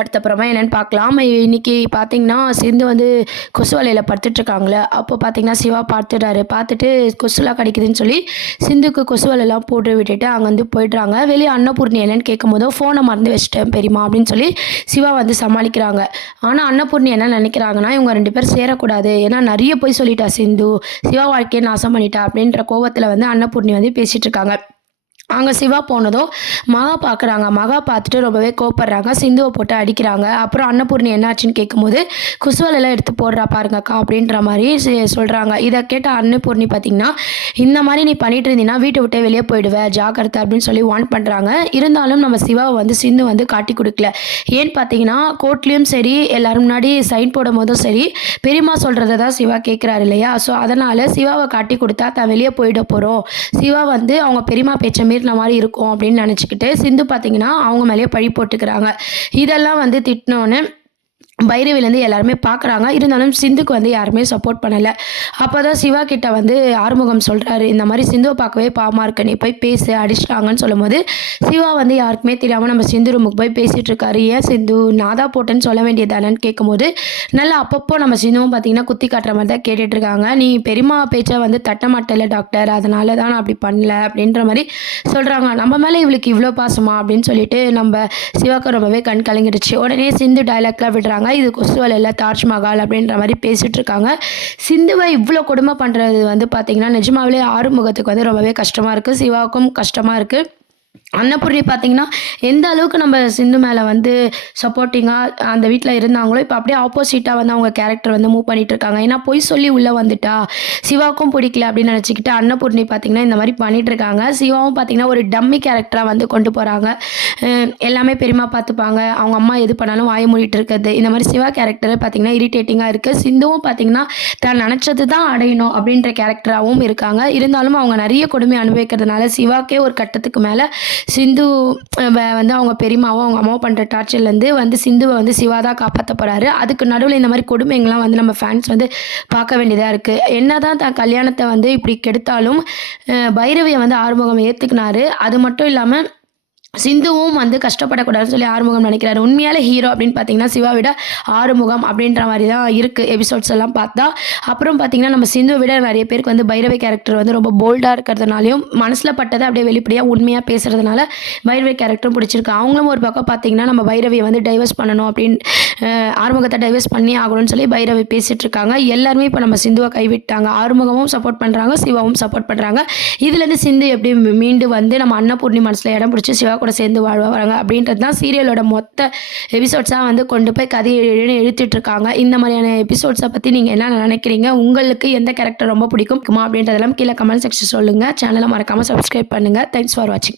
அடுத்தப்புறமா என்னென்னு பார்க்கலாம். இன்னைக்கு பார்த்தீங்கன்னா, சிந்து வந்து கொசு வலையில படுத்துட்ருக்காங்கல்ல, அப்போ பார்த்தீங்கன்னா, சிவா பார்த்துட்டாரு. பார்த்துட்டு கொசுலாம் கடிக்குதுன்னு சொல்லி, சிந்துக்கு கொசு வலைலாம் போட்டு விட்டுட்டு அங்கே வந்து போயிடுறாங்க. வெளியே அன்னபூர்ணி என்னன்னு கேட்கும்போது, "ஃபோனை மறந்து வச்சுட்டேன் பெரியம்மா" அப்படின்னு சொல்லி சிவா வந்து சமாளிக்கிறாங்க. ஆனால் அன்னபூர்ணி என்ன நினைக்கிறாங்கன்னா, இவங்க 2 பேரும் சேரக்கூடாது. ஏன்னா நிறைய பொய் சொல்லிட்டா சிந்து. சிவா வாழ்க்கையை நாசம் பண்ணிட்டா அப்படின்ற கோவத்தில் வந்து அன்னபூர்ணி வந்து பேசிகிட்டு இருக்காங்க. அங்கே சிவா போனதும் மகா பார்க்குறாங்க. மகா பார்த்துட்டு ரொம்பவே கோவப்படுறாங்க. சிந்துவை போட்டு அடிக்கிறாங்க. அப்புறம் அன்னபூர்ணி என்னாச்சுன்னு கேட்கும்போது, "குசுவலெல்லாம் எடுத்து போடுறா பாருங்கக்கா" அப்படின்ற மாதிரி சொல்கிறாங்க. இதை கேட்ட அன்னபூர்ணி பார்த்திங்கன்னா, "இந்த மாதிரி நீ பண்ணிட்டு இருந்தீங்கன்னா வீட்டை விட்டே வெளியே போயிடுவேன், ஜாக்கிரதை" அப்படின்னு சொல்லி வார்ன் பண்ணுறாங்க. இருந்தாலும் நம்ம சிவாவை வந்து சிந்து வந்து காட்டி கொடுக்கல. ஏன்னு பார்த்தீங்கன்னா, கோர்ட்லேயும் சரி, எல்லோரும் முன்னாடி சைன் போடும் போதும் சரி, பெரியம்மா சொல்கிறத தான் சிவா கேட்குறாரு இல்லையா? ஸோ அதனால் சிவாவை காட்டி கொடுத்தா தான் வெளியே போயிட போகிறோம். சிவா வந்து அவங்க பெரியம்மா பேச்சை மீறின மாதிரி இருக்கும் அப்படின்னு நினச்சிக்கிட்டு சிந்து பார்த்திங்கன்னா அவங்க மேலேயே பழி போட்டுக்கிறாங்க. இதெல்லாம் வந்து திட்டினோன்னு பைரவிலேருந்து எல்லாருமே பார்க்குறாங்க. இருந்தாலும் சிந்துக்கு வந்து யாருமே சப்போர்ட் பண்ணலை. அப்போ தான் சிவா கிட்ட வந்து ஆறுமுகம் சொல்கிறாரு, "இந்த மாதிரி சிந்துவை பார்க்கவே பாவமாக இருக்கு, நீ போய் பேசு, அடிச்சிட்டாங்கன்னு" சொல்லும்போது, சிவா வந்து யாருக்குமே தெரியாமல் நம்ம சிந்து ரூமுக்கு போய் பேசிகிட்டு இருக்காரு. "ஏன் சிந்து, நான் தான் போட்டேன்னு சொல்ல வேண்டியது தானேன்னு" கேட்கும்போது, நல்லா அப்பப்போ நம்ம சிந்துவும் பார்த்திங்கன்னா குத்தி காட்டுற மாதிரி தான் கேட்டுட்ருக்காங்க. "நீ பெரியம்மா பேச்சை வந்து தட்ட மாட்டேல டாக்டர், அதனால தான் நான் அப்படி பண்ணல" அப்படின்ற மாதிரி சொல்கிறாங்க. நம்ம மேலே இவளுக்கு இவ்வளோ பாசமா அப்படின்னு சொல்லிட்டு நம்ம சிவாக்கு ரொம்பவே கண் கலங்கிடுச்சு. உடனே சிந்து டைலாக்லாம் விடுறாங்க, "இது கொசுவல் இல்லை, தாஜ்மஹால்" அப்படின்ற மாதிரி பேசிகிட்டு இருக்காங்க. சிந்துவை இவ்வளோ கொடுமை பண்ணுறது வந்து பார்த்திங்கன்னா நிஜமாவிலே ஆறுமுகத்துக்கு வந்து ரொம்பவே கஷ்டமாக இருக்குது. சிவாவுக்கும் கஷ்டமாக இருக்குது. அன்னபூர்ணி பார்த்திங்கன்னா, எந்த அளவுக்கு நம்ம சிந்து மேலே வந்து சப்போர்ட்டிங்காக அந்த வீட்டில் இருந்தாங்களோ, இப்போ அப்படியே ஆப்போசிட்டாக வந்து அவங்க கேரக்டர் வந்து மூவ் பண்ணிகிட்ருக்காங்க. ஏன்னா பொய் சொல்லி உள்ளே வந்துட்டா, சிவாவுக்கும் பிடிக்கல அப்படின்னு நினச்சிக்கிட்டு அன்னபூர்ணி பார்த்திங்கன்னா இந்த மாதிரி பண்ணிகிட்ருக்காங்க. சிவாவும் பார்த்திங்கன்னா ஒரு டம்மி கேரக்டராக வந்து கொண்டு போகிறாங்க. எல்லாமே பெரியம்மா பார்த்துப்பாங்க, அவங்க அம்மா எது பண்ணாலும் வாய மூடிட்டு இருக்கிறது, இந்த மாதிரி சிவா கேரக்டர் பார்த்திங்கன்னா இரிட்டேட்டிங்காக இருக்குது. சிந்துவும் பார்த்திங்கன்னா தான் நினச்சது தான் அடையணும் அப்படின்ற கேரக்டராகவும் இருக்காங்க. இருந்தாலும் அவங்க நிறைய கொடுமை அனுபவிக்கிறதுனால சிவாக்கே ஒரு கட்டத்துக்கு மேலே சிந்து வந்து அவங்க பெரியம்மாவும் அவங்க அம்மாவும் பண்ணுற டார்ச்சர்லேருந்து வந்து சிந்துவை வந்து சிவா தான் காப்பாற்ற போகிறாரு. அதுக்கு நடுவில் இந்த மாதிரி கொடுமைங்கள்லாம் வந்து நம்ம ஃபேன்ஸ் வந்து பார்க்க வேண்டியதாக இருக்குது. என்ன தான் தன் கல்யாணத்தை வந்து இப்படி கெடுத்தாலும் பைரவியை வந்து ஆறுமுகம் ஏற்றுக்கினாரு. அது மட்டும் இல்லாமல் சிந்துவும் வந்து கஷ்டப்படக்கூடாதுன்னு சொல்லி ஆறுமுகம் நினைக்கிறாரு. உண்மையாலே ஹீரோ அப்படின்னு பார்த்தீங்கன்னா சிவா விட ஆறுமுகம் அப்படின்ற மாதிரி தான் இருக்குது எபிசோட்ஸ் எல்லாம் பார்த்தா. அப்புறம் பார்த்திங்கன்னா நம்ம சிந்துவை விட நிறைய பேருக்கு வந்து பைரவி கேரக்டர் வந்து ரொம்ப போல்டாக இருக்கிறதுனாலையும் மனசில் பட்டதை அப்படியே வெளிப்படையாக உண்மையாக பேசுகிறதுனால பைரவி கேரக்டரும் பிடிச்சிருக்கு. அவங்களும் ஒரு பக்கம் பார்த்திங்கன்னா நம்ம பைரவியை வந்து டைவர்ஸ் பண்ணணும் அப்படின்னு ஆறுமுகத்தை டைவர்ஸ் பண்ணி ஆகணும்னு சொல்லி பைரவி பேசிகிட்டு இருக்காங்க. எல்லாருமே இப்போ நம்ம சிந்துவை கைவிட்டாங்க. ஆறுமுகமும் சப்போர்ட் பண்ணுறாங்க, சிவாவும் சப்போர்ட் பண்ணுறாங்க. இதுலேருந்து சிந்து எப்படி மீண்டு வந்து நம்ம அன்னபூர்ணி மனசில் இடம் பிடிச்சி சிவா கூட சேர்ந்து வாழ்வாங்க அப்படின்றது தான் சீரியலோட மொத்த எபிசோட்ஸாக வந்து கொண்டு போய் கதையை எழுதிட்டுருக்காங்க. இந்த மாதிரியான எபிசோட்ஸை பற்றி நீங்கள் என்ன நினைக்கிறீங்க? உங்களுக்கு எந்த கேரக்டர் ரொம்ப பிடிக்குமா அப்படின்றதெல்லாம் கீழே கமெண்ட் செக்ஷன் சொல்லுங்கள். சேனலை மறக்காமல் சப்ஸ்கிரைப் பண்ணுங்கள். தேங்க்ஸ் ஃபார் வாட்சிங்.